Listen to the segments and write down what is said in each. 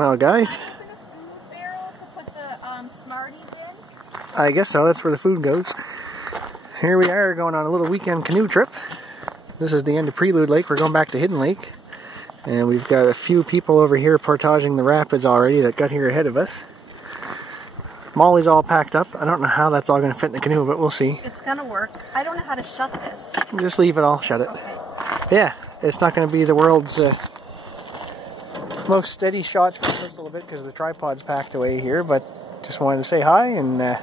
Well, guys, I guess so. That's where the food goes. Here we are going on a little weekend canoe trip. This is the end of Prelude Lake. We're going back to Hidden Lake. And we've got a few people over here portaging the rapids already that got here ahead of us. Molly's all packed up. I don't know how that's all going to fit in the canoe, but we'll see. It's going to work. I don't know how to shut this. Just leave it all, shut it. Okay. Yeah, it's not going to be the world's most steady shots for the first little bit because the tripod's packed away here, but just wanted to say hi, and I'm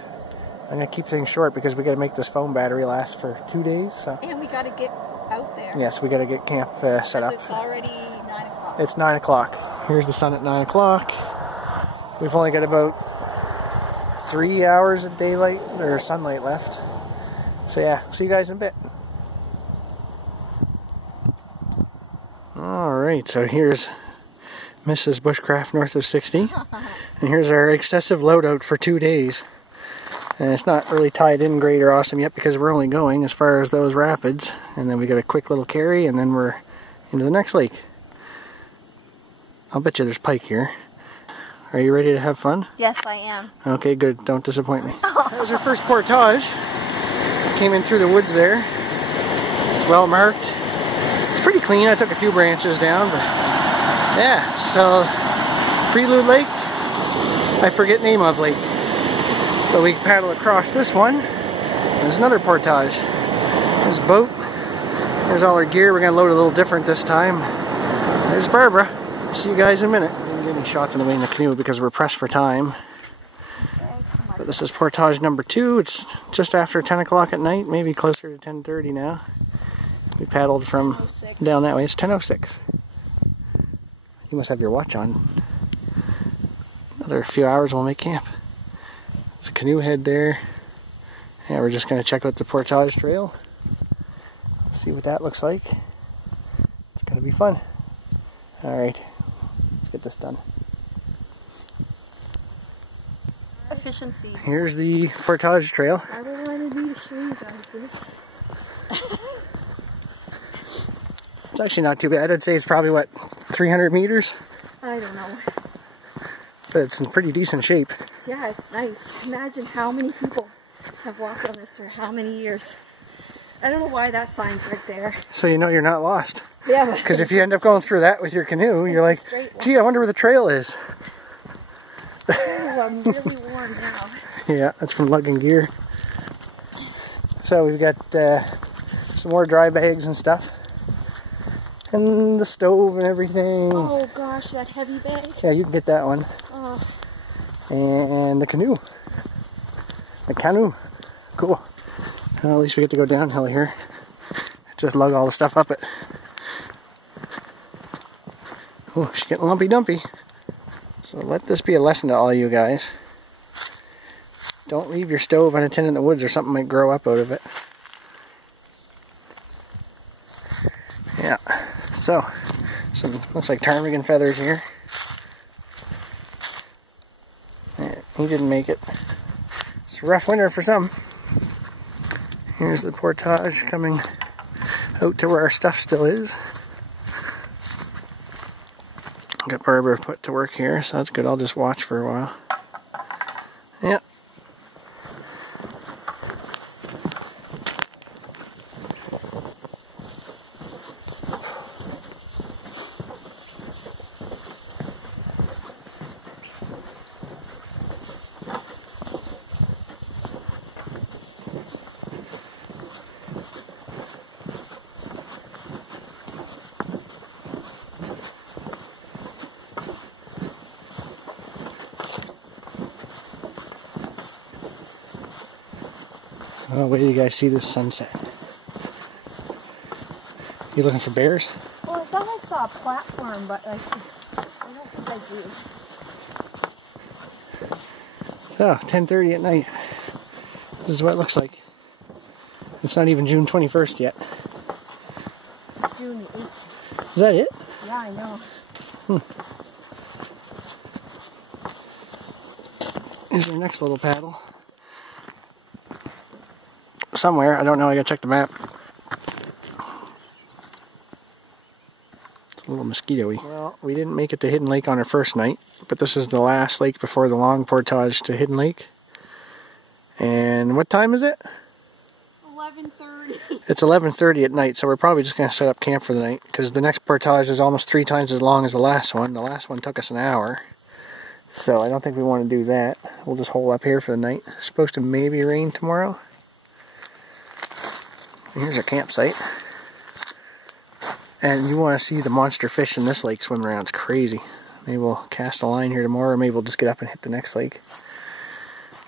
going to keep things short because we got to make this phone battery last for 2 days. So. And we got to get out there. Yes, we got to get camp set up. It's already 9 o'clock. It's 9 o'clock. Here's the sun at 9 o'clock. We've only got about 3 hours of daylight or sunlight left. So yeah, see you guys in a bit. Alright, so here's Mrs. Bushcraft north of 60. And here's our excessive loadout for 2 days. And it's not really tied in great or awesome yet because we're only going as far as those rapids. And then we got a quick little carry and then we're into the next lake. I'll bet you there's pike here. Are you ready to have fun? Yes, I am. Okay, good. Don't disappoint me. That was our first portage. Came in through the woods there. It's well marked. It's pretty clean. I took a few branches down, but yeah. So Prelude Lake. I forget name of lake. But we paddle across this one. There's another portage. There's a boat. There's all our gear. We're gonna load a little different this time. There's Barbara. See you guys in a minute. We didn't get any shots in the way in the canoe because we're pressed for time. But this is portage number 2. It's just after 10 o'clock at night, maybe closer to 10:30 now. We paddled from down that way. It's 10:06. You must have your watch on. Another few hours we'll make camp. There's a canoe head there. Yeah, we're just going to check out the portage trail. See what that looks like. It's going to be fun. Alright, let's get this done. Efficiency. Here's the portage trail. I don't want to show you guys this. It's actually not too bad. I'd say it's probably, what, 300 meters? I don't know. But it's in pretty decent shape. Yeah, it's nice. Imagine how many people have walked on this for how many years. I don't know why that sign's right there. So you know you're not lost. Yeah. Because if you end up going through that with your canoe, you're like, gee, I wonder where the trail is. Oh, I'm really warm now. Yeah, that's from lugging gear. So we've got some more dry bags and stuff. And the stove and everything. Oh gosh, that heavy bag. Yeah, you can get that one. Oh. And the canoe. The canoe. Cool. Well, at least we get to go downhill here. Just lug all the stuff up it. Oh, she's getting lumpy dumpy. So let this be a lesson to all you guys. Don't leave your stove unattended in the woods or something might grow up out of it. Yeah. So, some looks like ptarmigan feathers here. Yeah, he didn't make it. It's a rough winter for some. Here's the portage coming out to where our stuff still is. Got Barbara put to work here, so that's good. I'll just watch for a while. Yep. Oh, wait till you guys see this sunset. You looking for bears? Well, I thought I saw a platform, but I don't think I do. So, 10:30 at night. This is what it looks like. It's not even June 21st yet. It's June 8th. Is that it? Yeah, I know. Here's our next little paddle. Somewhere, I don't know, I gotta check the map. A little mosquito-y. Well, we didn't make it to Hidden Lake on our first night, but this is the last lake before the long portage to Hidden Lake. And what time is it? 11:30. It's 11:30 at night, so we're probably just going to set up camp for the night, because the next portage is almost 3 times as long as the last one. The last one took us an hour, so I don't think we want to do that. We'll just hole up here for the night. It's supposed to maybe rain tomorrow. And here's our campsite. And you want to see the monster fish in this lake swim around. It's crazy. Maybe we'll cast a line here tomorrow, or maybe we'll just get up and hit the next lake.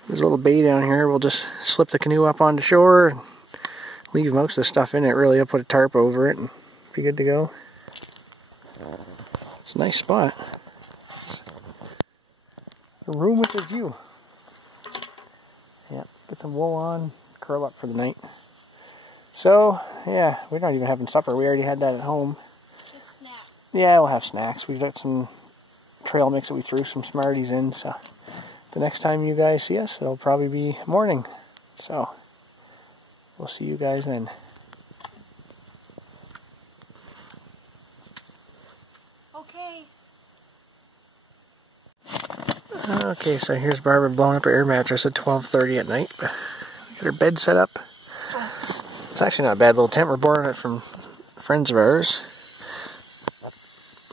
There's a little bay down here. We'll just slip the canoe up onto shore and leave most of the stuff in it. Really, I'll put a tarp over it and be good to go. It's a nice spot. A room with a view. Yeah, get some wool on, curl up for the night. So, yeah, we're not even having supper. We already had that at home. Just snacks. Yeah, we'll have snacks. We've got some trail mix that we threw some Smarties in, so the next time you guys see us, it'll probably be morning. So, we'll see you guys then. Okay. Okay, so here's Barbara blowing up her air mattress at 12:30 at night. Got her bed set up. It's actually not a bad little tent. We're borrowing it from friends of ours.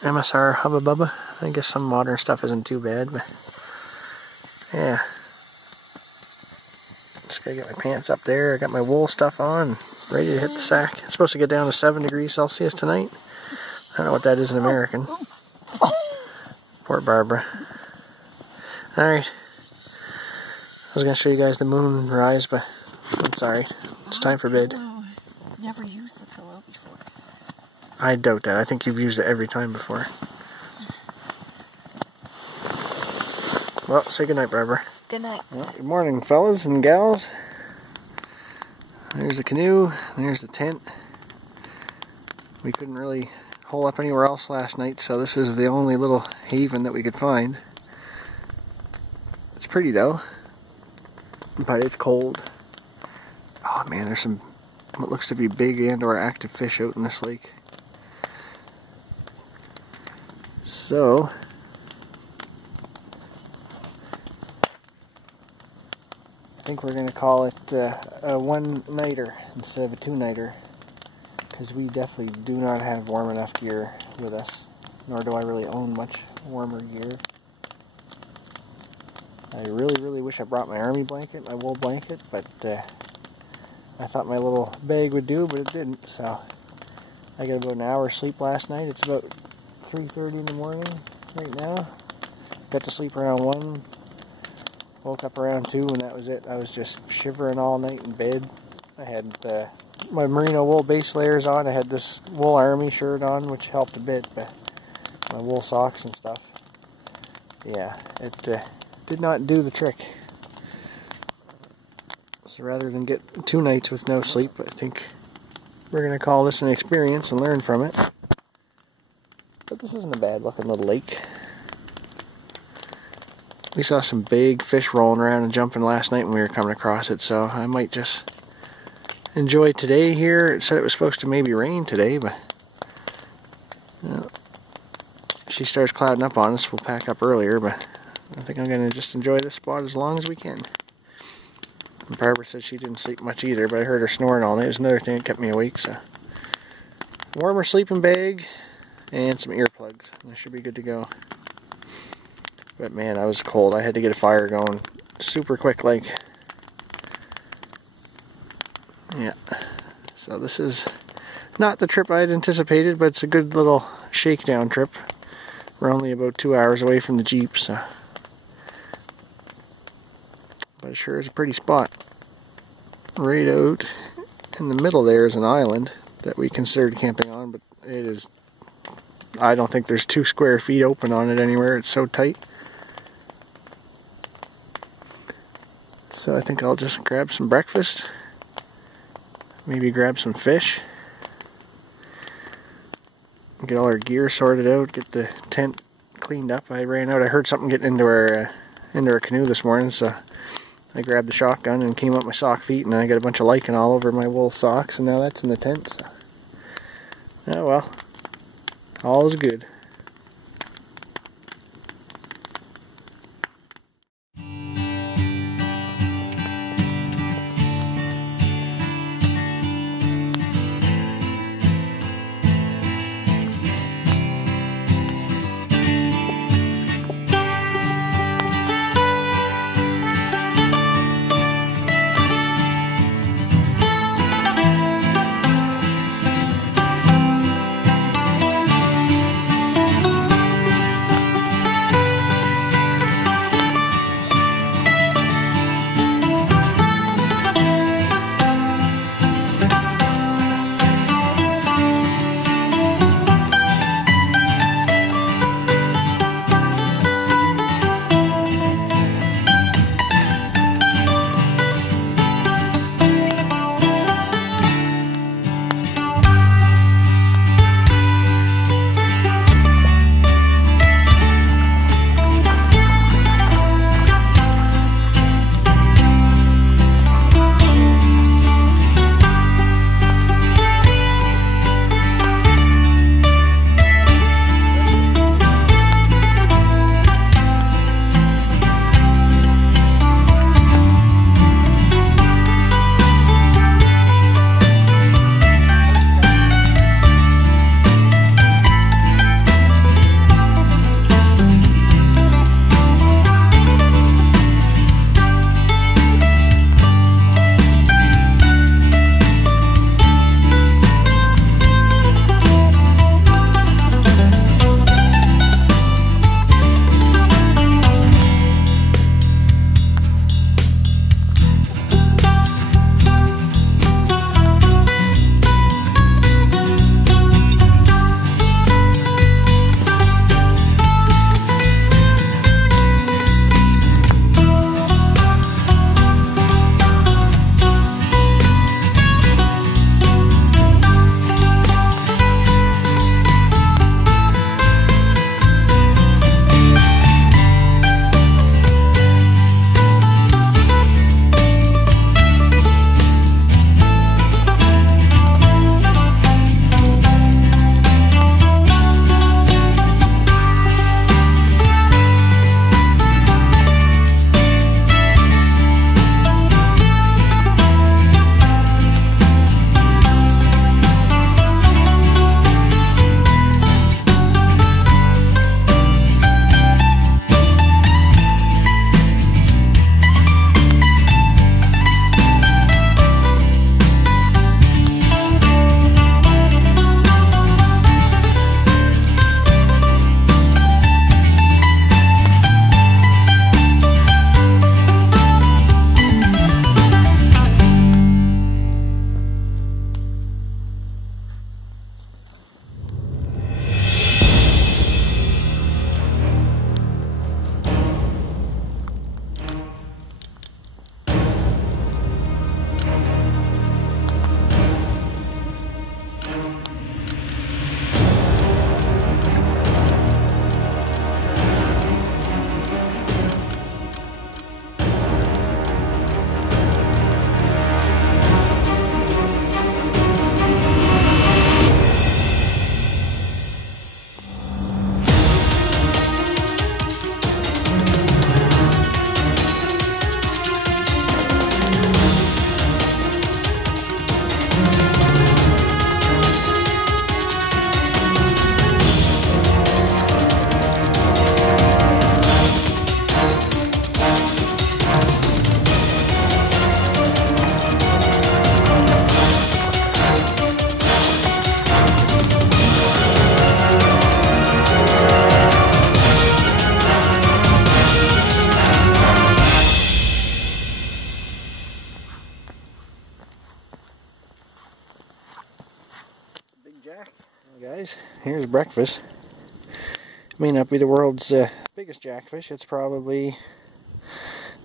MSR Hubba Bubba. I guess some modern stuff isn't too bad, but yeah. Just gotta get my pants up there. I got my wool stuff on, ready to hit the sack. It's supposed to get down to 7 degrees Celsius tonight. I don't know what that is in American. Poor Barbara. Alright. I was gonna show you guys the moon rise, but I'm sorry. It's time for bed. Never used the pillow before. I doubt that. I think you've used it every time before. Well, say goodnight, Barbara. Good night. Well, good morning, fellas and gals. There's the canoe. There's the tent. We couldn't really hole up anywhere else last night, so this is the only little haven that we could find. It's pretty though, but it's cold. Oh man, there's some what looks to be big and or active fish out in this lake. So I think we're going to call it a one-nighter instead of a two-nighter, because we definitely do not have warm enough gear with us, nor do I really own much warmer gear. I really wish I brought my army blanket, my wool blanket, but I thought my little bag would do, but it didn't, so I got about an hour's sleep last night. It's about 3:30 in the morning right now. Got to sleep around 1, woke up around 2, and that was it. I was just shivering all night in bed. I had my merino wool base layers on. I had this wool army shirt on, which helped a bit, but my wool socks and stuff. Yeah, it did not do the trick. So rather than get 2 nights with no sleep, I think we're going to call this an experience and learn from it. But this isn't a bad looking little lake. We saw some big fish rolling around and jumping last night when we were coming across it, so I might just enjoy today here. It said it was supposed to maybe rain today, but if she starts clouding up on us, we'll pack up earlier, but I think I'm going to just enjoy this spot as long as we can. And Barbara said she didn't sleep much either, but I heard her snoring all night. It was another thing that kept me awake, so warmer sleeping bag and some earplugs, and I should be good to go. But man, I was cold. I had to get a fire going super quick, like. Yeah. So this is not the trip I had anticipated, but it's a good little shakedown trip. We're only about 2 hours away from the Jeep, so. But it sure is a pretty spot. Right out in the middle there is an island that we considered camping on, but it is, I don't think there's 2 square feet open on it anywhere. It's so tight. So I think I'll just grab some breakfast, maybe grab some fish, get all our gear sorted out, get the tent cleaned up. I ran out, I heard something getting into our canoe this morning, so I grabbed the shotgun and came up my sock feet, and I got a bunch of lichen all over my wool socks, and now that's in the tent. So. Oh well, All is good. Guys, here's breakfast. May not be the world's biggest jackfish. It's probably,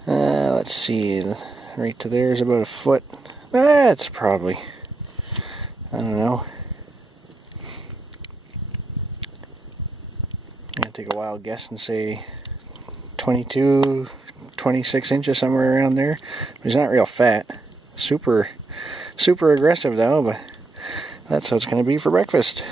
let's see, right to there is about a foot. It's probably, I don't know. I'm going to take a wild guess and say 22, 26 inches, somewhere around there. But he's not real fat. Super aggressive though, but that's how it's going to be for breakfast.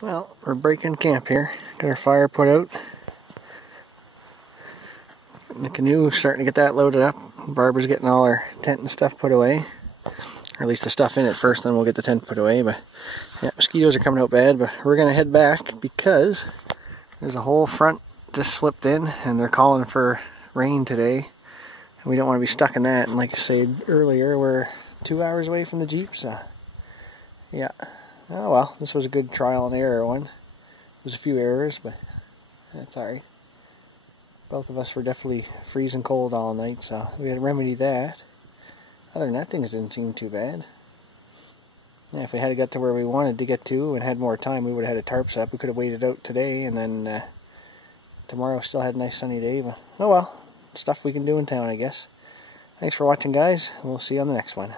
Well, we're breaking camp here. Got our fire put out. And the canoe, starting to get that loaded up. Barbara's getting all our tent and stuff put away. Or at least the stuff in it first, then we'll get the tent put away. But yeah, mosquitoes are coming out bad, but we're gonna head back because there's a whole front just slipped in and they're calling for rain today. And we don't want to be stuck in that. And like I said earlier, we're 2 hours away from the Jeep, so yeah. Oh well, this was a good trial and error one. There's a few errors, but that's alright. Both of us were definitely freezing cold all night, so we had to remedy that. Other than that, things didn't seem too bad. Yeah, if we had got to where we wanted to get to and had more time, we would have had a tarp up. We could have waited out today, and then tomorrow still had a nice sunny day. But oh well, stuff we can do in town, I guess. Thanks for watching, guys. We'll see you on the next one.